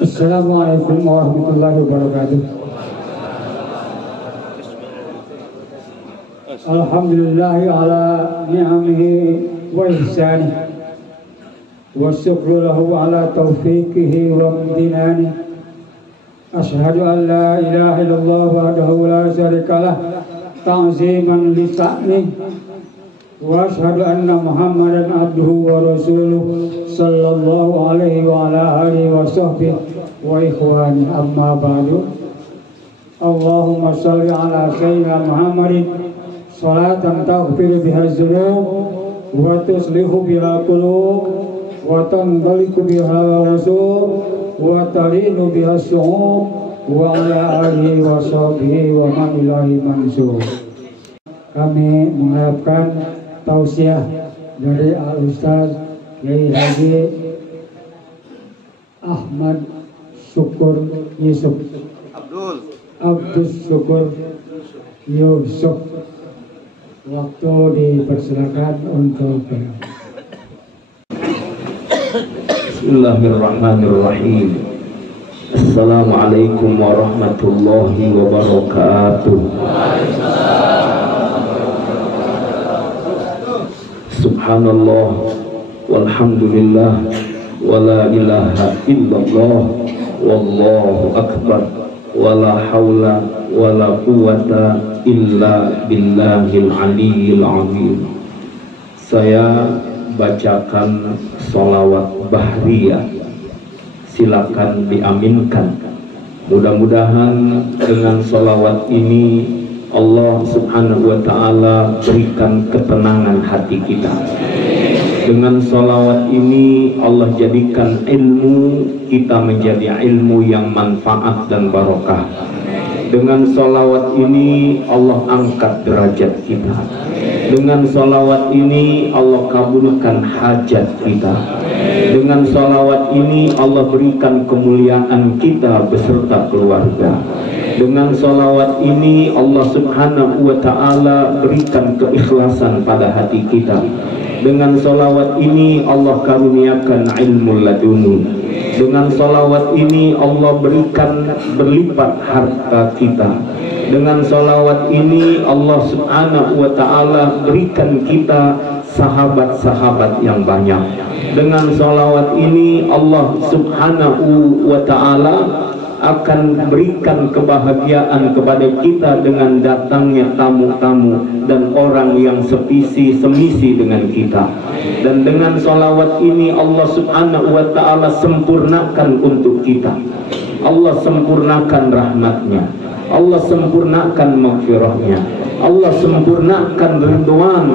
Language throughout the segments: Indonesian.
Assalamualaikum warahmatullahi wabarakatuh. Alhamdulillahi ala ni'amihi wa ihsanihi wa syukru lahu ala taufiqihi wa amtinani. Ashhadu an la ilaha illallah wahdahu la syarikalah ta'ziman li sa'ni wa ashhadu anna Muhammadan abduhu wa rasuluh sallallahu alaihi wa ala alihi wa sahbihi wa ikhwani amma ba'du. Allahumma salli ala sayyidina Muhammadin salatan taghfiru biha dzunub wa tuslihu biha qulub wa tanqaliku biha wasur wa tarinu biha su'ub wa ala alihi wa sahbihi wa man ilahi mansur. Kami mengharapkan tausiah dari Al-Ustaz Kiai Haji Ahmad Syukur Yusuf Abdul Syukur Yusuf. Waktu dipersilakan untuk Bismillahirrahmanirrahim. Assalamualaikum warahmatullahi wabarakatuh. Subhanallah walhamdulillah wala ilaha illallah wallahu akbar wala haula wala quwata illa billahil aliyil azim. Saya bacakan sholawat bahriyah, silakan diaminkan. Mudah-mudahan dengan sholawat ini Allah subhanahu wa ta'ala berikan ketenangan hati kita. Dengan sholawat ini Allah jadikan ilmu kita menjadi ilmu yang manfaat dan barokah. Dengan sholawat ini Allah angkat derajat kita. Dengan sholawat ini Allah kabulkan hajat kita. Dengan sholawat ini Allah berikan kemuliaan kita beserta keluarga. Dengan sholawat ini Allah subhanahu wa ta'ala berikan keikhlasan pada hati kita. Dengan sholawat ini Allah karuniakan ilmu laduni. Dengan sholawat ini Allah berikan berlipat harta kita. Dengan sholawat ini Allah subhanahu wa ta'ala berikan kita sahabat-sahabat yang banyak. Dengan sholawat ini Allah subhanahu wa ta'ala akan berikan kebahagiaan kepada kita dengan datangnya tamu-tamu dan orang yang semisi dengan kita. Dan dengan sholawat ini Allah subhanahu wa ta'ala sempurnakan untuk kita. Allah sempurnakan rahmatnya, Allah sempurnakan maghfirahnya, Allah sempurnakan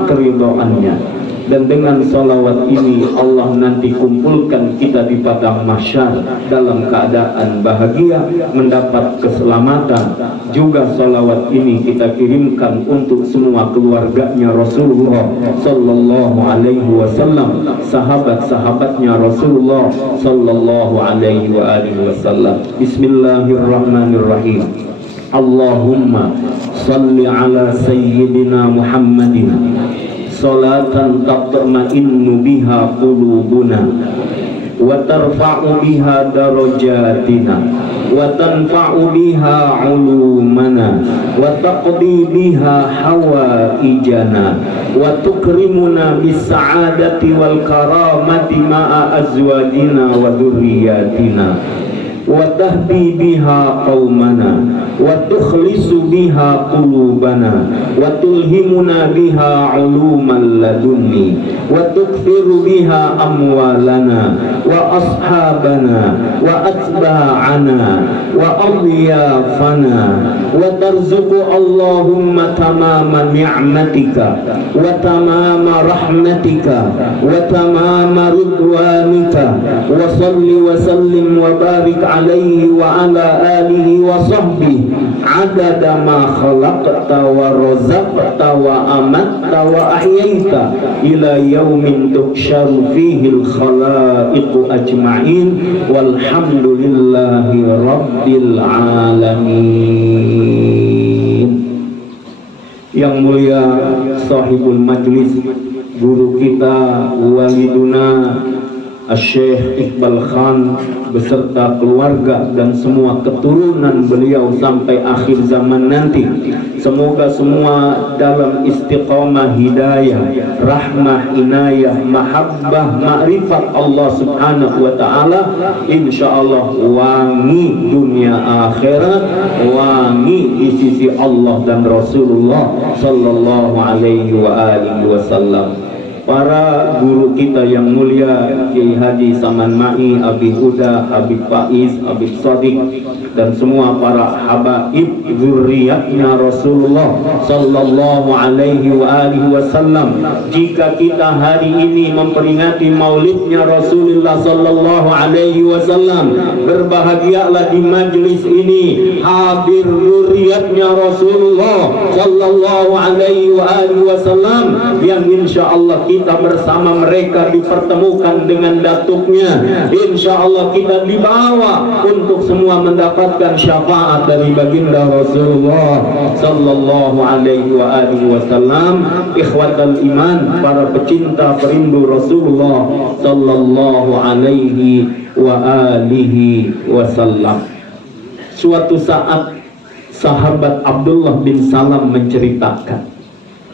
keridhoannya. Dan dengan sholawat ini Allah nanti kumpulkan kita di padang mahsyar dalam keadaan bahagia, mendapat keselamatan. Juga sholawat ini kita kirimkan untuk semua keluarganya Rasulullah sallallahu alaihi wasallam, sahabat-sahabatnya Rasulullah sallallahu alaihi wasallam. Bismillahirrahmanirrahim. Allahumma salli ala sayyidina Muhammadin salatan tatma'innu biha qulubuna wa tarfa'u biha darajatina wa tanfa'u biha ulumana wa taqdi biha hawaijana wa tukrimuna bis sa'adati wal karamati ma'a azwajina wa dhurriyyatina wa tahdi biha qaumana wa tukhlisu biha qulubana wa tulhimuna biha uluman ladunni wa tukfiru biha amwalana wa ashabana wa atba'ana wa adyafana wa tarzuqu Allahumma tamama ni'matika wa tamama rahmatika wa tamama ridwanika wa salli wa sallim wa barik alaihi wa ala alihi wa sahbihi adada ma khalaqta wa razaqta wa amatta wa ahyaita ila yaumin tuhsyaru fihi al-khalaiqu ajma'in walhamdulillahi rabbil alamin. Yang mulia sahibul majlis, guru kita, waliduna Syekh Iqbal Khan beserta keluarga dan semua keturunan beliau sampai akhir zaman nanti. Semoga semua dalam istiqamah hidayah, rahmah, inayah, mahabbah, ma'rifat Allah subhanahu wa ta'ala. Insyaallah wangi dunia akhirat, wangi di sisi Allah dan Rasulullah sallallahu alaihi wa alihi wasallam. Para guru kita yang mulia, Kiai Haji Saman Ma'i, Habib Huda, Habib Faiz, Habib Sadiq, dan semua para habaib zuriatnya Rasulullah sallallahu alaihi wa alihi wasallam. Jika kita hari ini memperingati maulidnya Rasulullah sallallahu alaihi wasallam, berbahagialah di majlis ini hadir zuriatnya Rasulullah sallallahu alaihi wa alihi wasallam, yang insyaallah kita bersama mereka dipertemukan dengan datuknya. Insya Allah kita dibawa untuk semua mendapatkan syafaat dari baginda Rasulullah sallallahu alaihi wa alihi wasallam. Ikhwatal iman, para pecinta perindu Rasulullah sallallahu alaihi wa alihi wasallam. Suatu saat sahabat Abdullah bin Salam menceritakan,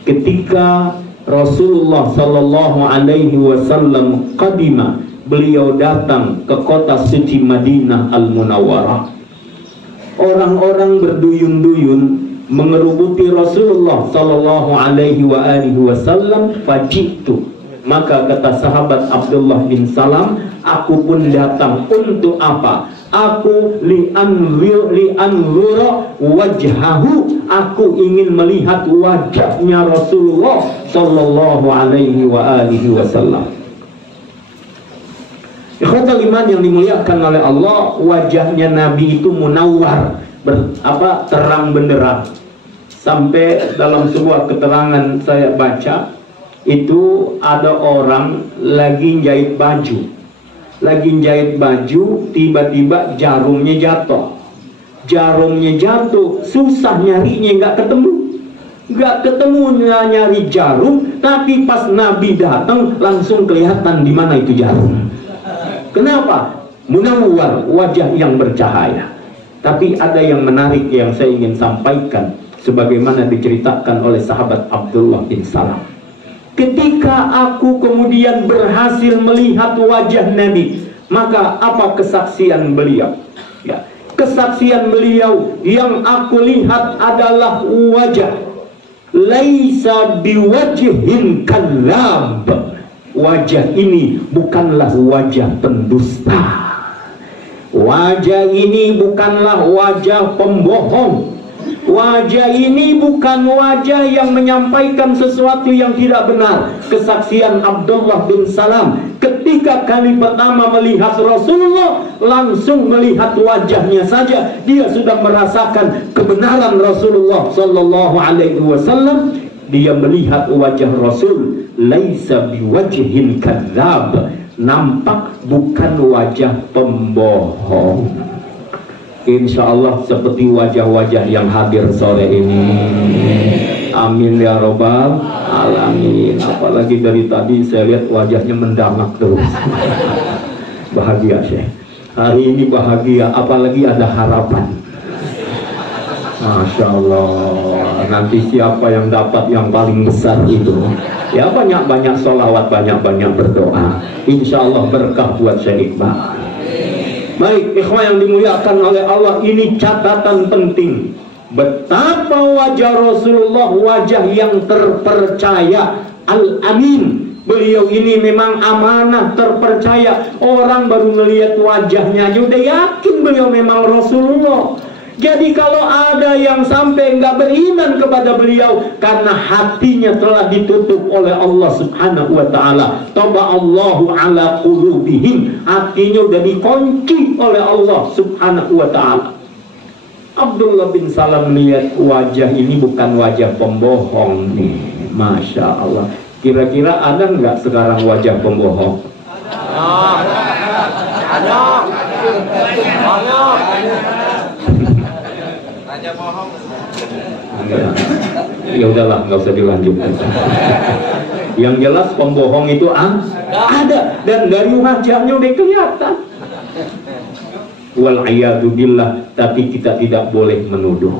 ketika Rasulullah sallallahu alaihi wasallam qadima, beliau datang ke kota suci Madinah Al-Munawwarah. Orang-orang berduyun-duyun mengerubuti Rasulullah sallallahu alaihi wa alihi wasallam. Fajitu, maka kata sahabat Abdullah bin Salam, aku pun datang untuk apa? Aku li'anzura wajhahu, aku ingin melihat wajahnya Rasulullah sallallahu alaihi wa alihi wasallam. Ikhwatal iman yang dimuliakan oleh Allah, wajahnya Nabi itu munawwar, terang benderang. Sampai dalam sebuah keterangan saya baca, itu ada orang lagi jahit baju, tiba-tiba jarumnya jatuh. Susah nyarinya, nggak ketemu nyari jarum. Tapi pas Nabi datang langsung kelihatan di mana itu jarum. Kenapa? Munawwar, wajah yang bercahaya. Tapi ada yang menarik yang saya ingin sampaikan, sebagaimana diceritakan oleh sahabat Abdullah bin Salam. Ketika aku kemudian berhasil melihat wajah Nabi, maka apa kesaksian beliau? Ya, kesaksian beliau yang aku lihat adalah wajah laisa biwajhin kadzab. Wajah ini bukanlah wajah pendusta. Wajah ini bukanlah wajah pembohong. Wajah ini bukan wajah yang menyampaikan sesuatu yang tidak benar. Kesaksian Abdullah bin Salam, ketika kali pertama melihat Rasulullah, langsung melihat wajahnya saja, dia sudah merasakan kebenaran Rasulullah sallallahu alaihi wasallam. Dia melihat wajah Rasul, laisa biwajhin kadzab, nampak bukan wajah pembohong. Insya Allah seperti wajah-wajah yang hadir sore ini. Amin ya robbal alamin. Apalagi dari tadi saya lihat wajahnya mendangak terus. Bahagia Syekh. Hari ini bahagia, apalagi ada harapan. Masya Allah. Nanti siapa yang dapat yang paling besar itu? Ya banyak-banyak sholawat, banyak-banyak berdoa. Insya Allah berkah buat Syekh Iqbal. Baik, ikhwan yang dimuliakan oleh Allah, ini catatan penting. Betapa wajah Rasulullah wajah yang terpercaya, al-amin. Beliau ini memang amanah, terpercaya. Orang baru melihat wajahnya aja udah yakin beliau memang Rasulullah. Jadi kalau ada yang sampai nggak beriman kepada beliau karena hatinya telah ditutup oleh Allah subhanahu wa ta'ala, taba'allahu ala qulubihim, hatinya udah dikunci oleh Allah subhanahu wa ta'ala. Abdullah bin Salam melihat wajah ini bukan wajah pembohong nih. Masya Allah. Kira-kira ada nggak sekarang wajah pembohong? Ada. Raja bohong. Ya udahlah, nggak usah dilanjutkan. Yang jelas pembohong itu ada, dan dari wajahnya udah kelihatan. Wal'iyadu billah. Tapi kita tidak boleh menuduh.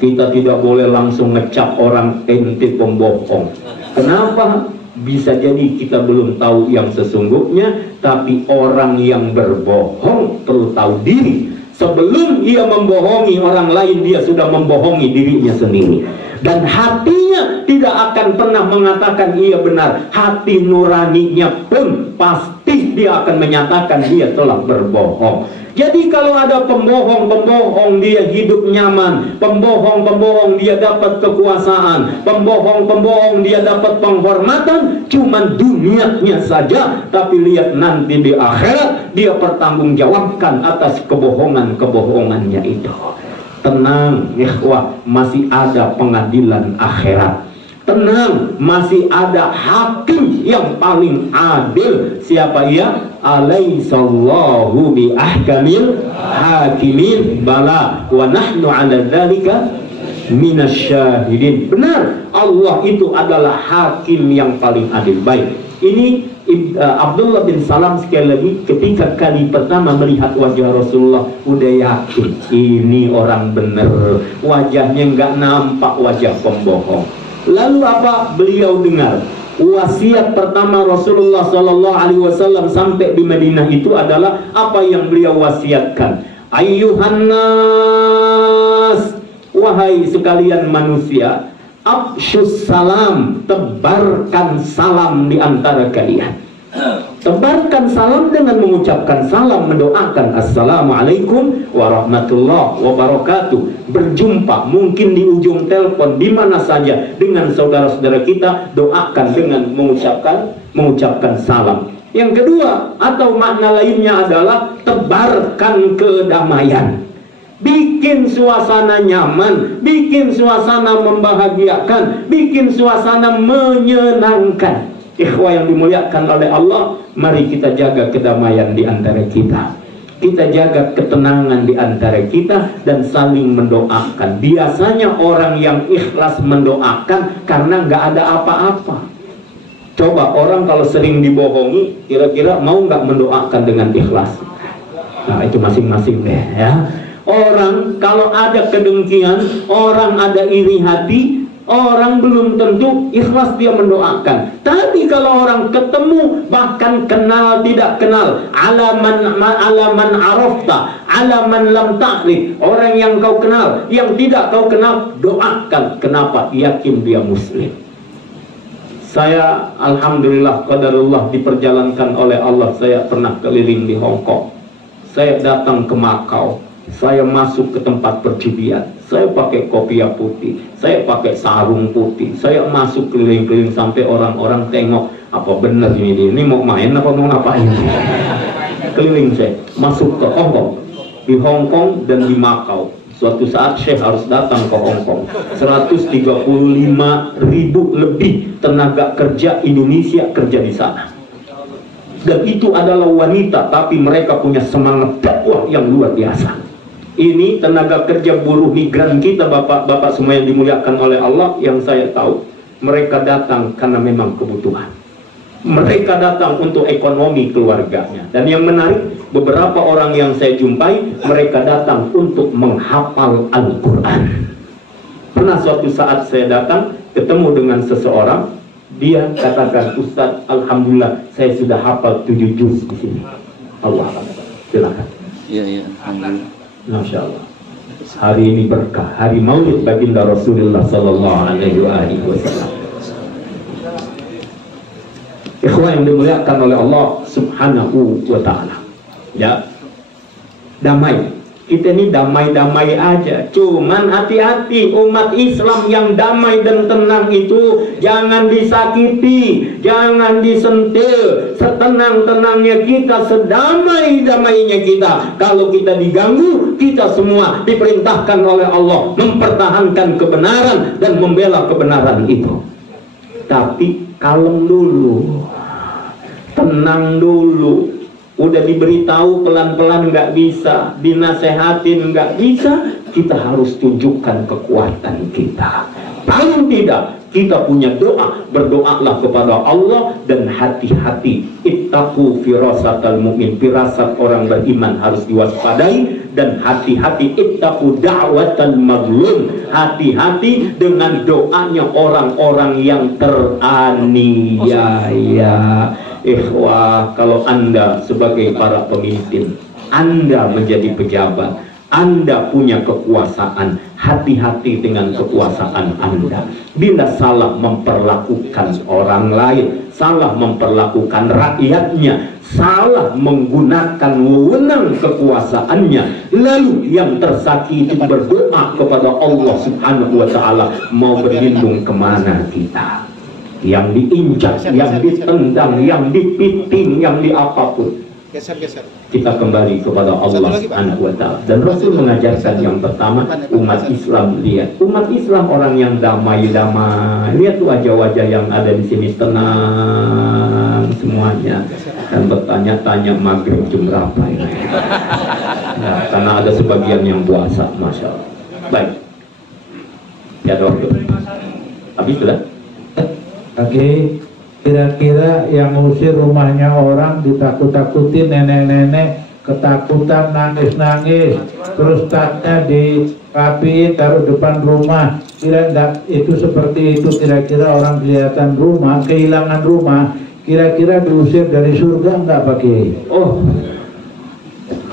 Kita tidak boleh langsung ngecap orang ente pembohong. Kenapa? Bisa jadi kita belum tahu yang sesungguhnya, tapi orang yang berbohong perlu tahu diri. Sebelum ia membohongi orang lain, dia sudah membohongi dirinya sendiri. Dan hatinya tidak akan pernah mengatakan ia benar. Hati nuraninya pun pasti dia akan menyatakan dia telah berbohong. Jadi kalau ada pembohong dia hidup nyaman, pembohong dia dapat kekuasaan, pembohong dia dapat penghormatan, cuman dunianya saja. Tapi lihat nanti di akhirat, dia pertanggungjawabkan atas kebohongannya itu. Tenang, ikhwah, masih ada pengadilan akhirat. Tenang, masih ada hakim yang paling adil. Siapa ia? Alaihissallahu bi ahkamil hakimin. Bala wa nahnu ala dzalika minasyahidin. Benar, Allah itu adalah hakim yang paling adil. Baik, ini Abdullah bin Salam sekali lagi ketika kali pertama melihat wajah Rasulullah udah yakin ini orang bener, wajahnya nggak nampak wajah pembohong. Lalu apa beliau dengar? Wasiat pertama Rasulullah Sallallahu Alaihi Wasallam sampai di Madinah itu adalah apa yang beliau wasiatkan. Ayyuhan nas, wahai sekalian manusia, afsyus salam, tebarkan salam di antara kalian. Tebarkan salam dengan mengucapkan salam, mendoakan assalamualaikum warahmatullahi wabarakatuh. Berjumpa mungkin di ujung telepon, di mana saja dengan saudara-saudara kita, doakan dengan mengucapkan salam. Yang kedua atau makna lainnya adalah tebarkan kedamaian. Bikin suasana nyaman, bikin suasana membahagiakan, bikin suasana menyenangkan. Ikhwah yang dimuliakan oleh Allah, mari kita jaga kedamaian di antara kita. Kita jaga ketenangan di antara kita dan saling mendoakan. Biasanya orang yang ikhlas mendoakan karena nggak ada apa-apa. Coba orang kalau sering dibohongi, kira-kira mau nggak mendoakan dengan ikhlas? Nah itu masing-masing deh ya. Orang kalau ada kedengkian, orang ada iri hati, orang belum tentu ikhlas dia mendoakan. Tapi kalau orang ketemu, bahkan kenal tidak kenal, alaman arafta, alaman lam ta'rif, orang yang kau kenal, yang tidak kau kenal, doakan. Kenapa? Yakin dia muslim. Saya alhamdulillah qadarullah diperjalankan oleh Allah. Saya pernah keliling di Hong Kong. Saya datang ke Makau. Saya masuk ke tempat perjudian. Saya pakai kopiah putih, saya pakai sarung putih, saya masuk keliling-keliling sampai orang-orang tengok apa benar ini mau main apa mau ngapain. Keliling saya, masuk ke Hong Kong, di Hong Kong dan di Makau. Suatu saat Syekh harus datang ke Hong Kong. 135.000 lebih tenaga kerja Indonesia kerja di sana. Dan itu adalah wanita, tapi mereka punya semangat dakwah yang luar biasa. Ini tenaga kerja buruh migran kita, bapak-bapak semua yang dimuliakan oleh Allah, yang saya tahu mereka datang karena memang kebutuhan. Mereka datang untuk ekonomi keluarganya. Dan yang menarik, beberapa orang yang saya jumpai, mereka datang untuk menghafal Al-Quran. Pernah suatu saat saya datang, ketemu dengan seseorang, dia katakan, Ustaz, alhamdulillah saya sudah hafal 7 juz di sini. Allah, silakan. Iya, alhamdulillah. Masya Allah. Hari ini berkah, hari Maulid baginda Rasulullah Sallallahu Alaihi Wasallam. Ikhwan yang dimuliakan oleh Allah Subhanahu wa Ta'ala. Ya, damai. Kita ini damai-damai aja. Cuman hati-hati, umat Islam yang damai dan tenang itu jangan disakiti, jangan disentil. Setenang-tenangnya kita, sedamai-damainya kita. Kalau kita diganggu, kita semua diperintahkan oleh Allah mempertahankan kebenaran dan membela kebenaran itu. Tapi kalem dulu, tenang dulu. Udah diberitahu pelan-pelan nggak bisa, dinasehatin nggak bisa, kita harus tunjukkan kekuatan kita. Paling tidak kita punya doa, berdoalah kepada Allah dan hati-hati. Ittaqu firasatal mu'min, firasat orang beriman harus diwaspadai, dan hati-hati ittaqu da'watal mazlum, hati-hati dengan doanya orang-orang yang teraniaya. Ikhwah, kalau Anda sebagai para pemimpin, Anda menjadi pejabat, Anda punya kekuasaan, hati-hati dengan kekuasaan Anda. Bila salah memperlakukan orang lain, salah memperlakukan rakyatnya, salah menggunakan wewenang kekuasaannya, lalu yang tersakiti berdoa kepada Allah Subhanahu wa Ta'ala, mau berlindung kemana kita? Yang diinjak, yang ditendang, yang dipiting, yang di apapun, kita kembali kepada Allah Subhanahu wa Ta'ala. Dan Rasul mengajarkan yang pertama, umat Islam, lihat umat Islam orang yang damai-damai. Lihat tuh wajah-wajah yang ada di sini tenang semuanya, dan bertanya-tanya maghrib jam berapa ini. Nah, karena ada sebagian yang puasa, masya Allah. Baik, ya waktu habis sudah. Oke, kira-kira yang ngusir rumahnya orang, ditakut-takutin, nenek-nenek ketakutan, nangis-nangis, terus tatnya dirapiin, taruh depan rumah, kira-kira itu seperti itu, kira-kira orang kelihatan rumah, kehilangan rumah, kira-kira diusir dari surga enggak Pak Kiai? Oh,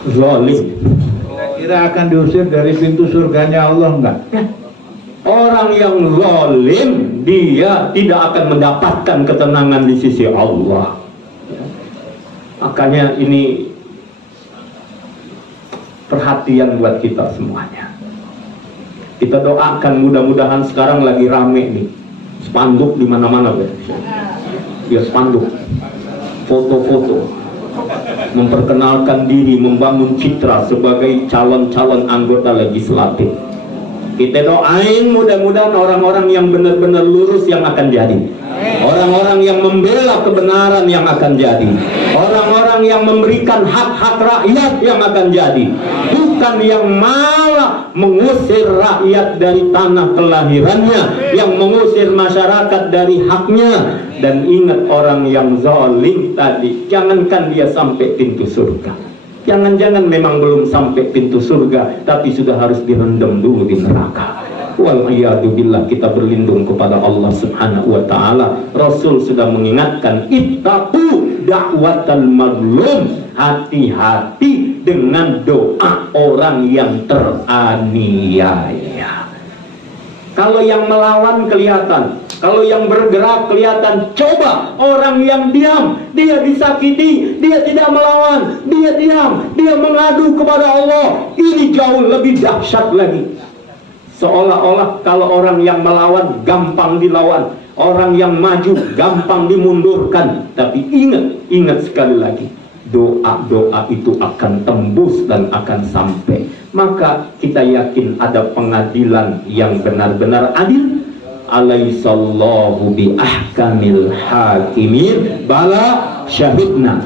zalim. Kira-kira akan diusir dari pintu surganya Allah enggak? Orang yang zalim, dia tidak akan mendapatkan ketenangan di sisi Allah. Makanya ini perhatian buat kita semuanya. Kita doakan, mudah-mudahan sekarang lagi rame nih, spanduk di mana-mana, ya spanduk, foto-foto, memperkenalkan diri, membangun citra sebagai calon-calon anggota legislatif. Kita doain mudah-mudahan orang-orang yang benar-benar lurus yang akan jadi, orang-orang yang membela kebenaran yang akan jadi, orang-orang yang memberikan hak-hak rakyat yang akan jadi, bukan yang malah mengusir rakyat dari tanah kelahirannya, yang mengusir masyarakat dari haknya. Dan ingat, orang yang zalim tadi, jangankan dia sampai pintu surga, jangan-jangan memang belum sampai pintu surga, tapi sudah harus direndam dulu di neraka. Wal'iyadzubillah, kita berlindung kepada Allah Subhanahu wa Ta'ala. Rasul sudah mengingatkan, ittaqu da'watal mazlum, hati-hati dengan doa orang yang teraniaya. Kalau yang melawan kelihatan, kalau yang bergerak kelihatan. Coba orang yang diam, dia disakiti, dia tidak melawan, dia diam, dia mengadu kepada Allah, ini jauh lebih dahsyat lagi. Seolah-olah kalau orang yang melawan gampang dilawan, orang yang maju gampang dimundurkan. Tapi ingat sekali lagi, doa-doa itu akan tembus dan akan sampai. Maka kita yakin ada pengadilan yang benar-benar adil. Alaihissallahu bi ahkamil hakimin, bala syahidna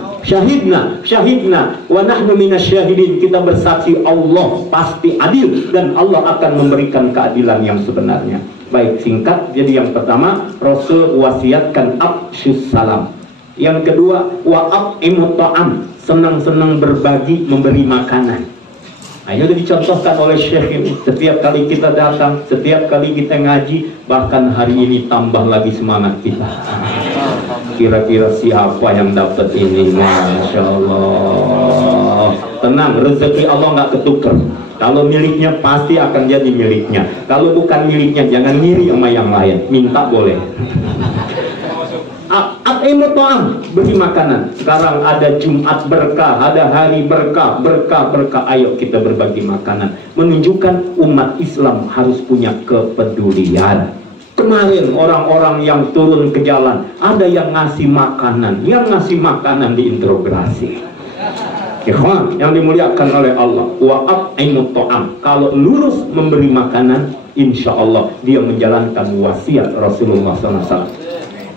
wa nahnu minasyahidin. Kita bersaksi Allah pasti adil dan Allah akan memberikan keadilan yang sebenarnya. Baik, singkat. Jadi yang pertama, Rasul wasiatkan afsyus salam. Yang kedua, wa'at'imut ta'am, senang-senang berbagi, memberi makanan. Nah, ini sudah dicontohkan oleh Syekh ini. Setiap kali kita datang, setiap kali kita ngaji, bahkan hari ini tambah lagi semangat kita. Kira-kira siapa yang dapat ini? Masya Allah. Tenang, rezeki Allah nggak ketukar. Kalau miliknya pasti akan jadi miliknya. Kalau bukan miliknya, jangan ngiri sama yang lain. Minta boleh. At'imut ta'am, beri makanan. Sekarang ada Jumat berkah, ada hari berkah, berkah. Ayo kita berbagi makanan. Menunjukkan umat Islam harus punya kepedulian. Kemarin orang-orang yang turun ke jalan, ada yang ngasih makanan, diinterogasi. Ikhwan yang dimuliakan oleh Allah, wa'at'imut ta'am. Kalau lurus memberi makanan, insya Allah dia menjalankan wasiat Rasulullah SAW.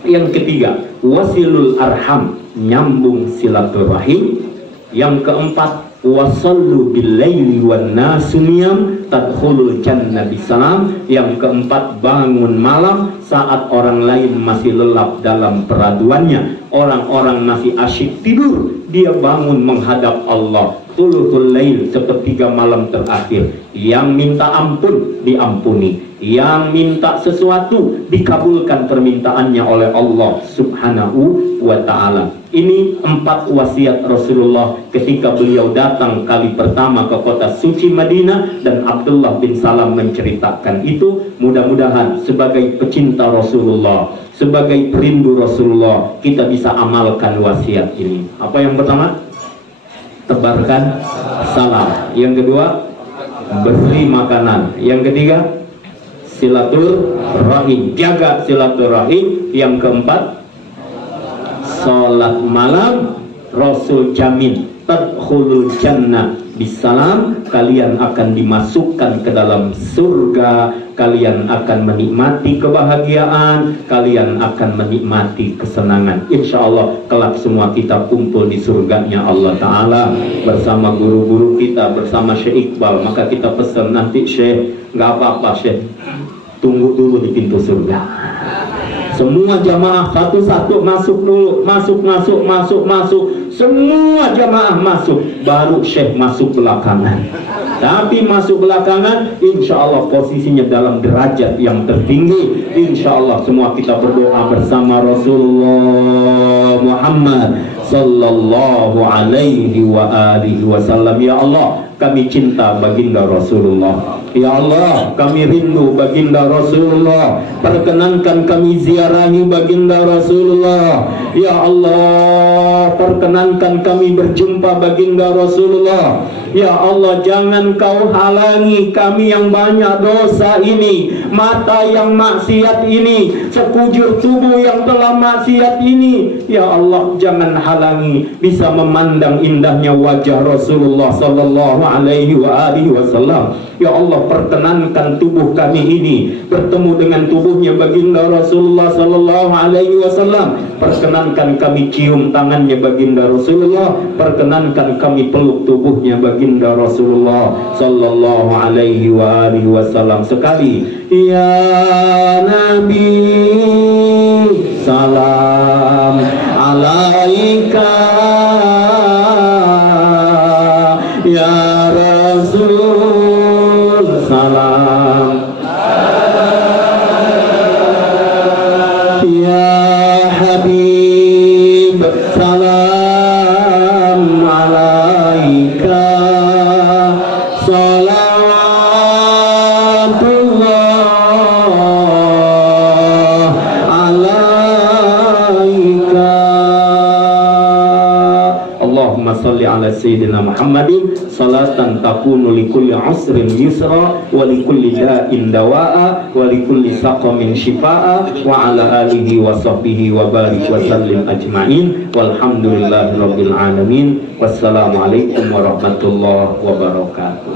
Yang ketiga, wasilul arham, nyambung silaturahim. Yang keempat, wasallu bil-laili wan nasu niyam tadkhulul jannah bisalam. Yang keempat, bangun malam saat orang lain masih lelap dalam peraduannya, orang-orang masih asyik tidur, dia bangun menghadap Allah. Thuluthul lail, sepertiga malam terakhir. Yang minta ampun diampuni, yang minta sesuatu dikabulkan permintaannya oleh Allah Subhanahu wa ta'ala. Ini 4 wasiat Rasulullah ketika beliau datang kali pertama ke kota suci Madinah, dan Abdullah bin Salam menceritakan itu. Mudah-mudahan sebagai pecinta Rasulullah, sebagai perindu Rasulullah, kita bisa amalkan wasiat ini. Apa yang pertama? Tebarkan salam. Yang kedua, beri makanan. Yang ketiga, silaturahim, jaga silaturahim. Yang keempat, sholat malam. Rasul jamin tadkhulul jannah bisalam, kalian akan dimasukkan ke dalam surga, kalian akan menikmati kebahagiaan, kalian akan menikmati kesenangan. Insya Allah kelak semua kita kumpul di surganya Allah Ta'ala bersama guru-guru kita, bersama Syekh Iqbal. Maka kita pesan nanti, Syekh, nggak apa-apa Syekh, tunggu dulu di pintu surga. Semua jamaah satu-satu masuk dulu, masuk. Semua jamaah masuk, baru Syekh masuk belakangan. Tapi masuk belakangan, insya Allah posisinya dalam derajat yang tertinggi. Insya Allah semua kita berdoa bersama Rasulullah Muhammad sallallahu alaihi wa alihi wasallam. Ya Allah, kami cinta baginda Rasulullah. Ya Allah, kami rindu baginda Rasulullah. Perkenankan kami ziarahi baginda Rasulullah. Ya Allah, perkenankan kami berjumpa baginda Rasulullah. Ya Allah, jangan kau halangi kami yang banyak dosa ini, mata yang maksiat ini, sekujur tubuh yang telah maksiat ini. Ya Allah, jangan halangi bisa memandang indahnya wajah Rasulullah sallallahu alaihi wa alihi wasallam. Ya Allah, perkenankan tubuh kami ini bertemu dengan tubuhnya baginda Rasulullah sallallahu alaihi wasallam. Perkenankan kami cium tangannya baginda Rasulullah, perkenankan kami peluk tubuhnya baginda Rasulullah sallallahu alaihi wa alihi wasallam. Sekali, ya Nabi salam alaika, ya Rasul salam, ya Habib salam alaika, salawatullah alaika. Allahumma salli ala Sayyidina Muhammadin salatan takunu likulli usrin yusra wa likulli da'in dawa'a wa likulli saqamin shifa'a wa ala alihi wa sahbihi wa barik wa sallim ajma'in walhamdulillahi rabbil alamin. Wassalamualaikum warahmatullahi wabarakatuh.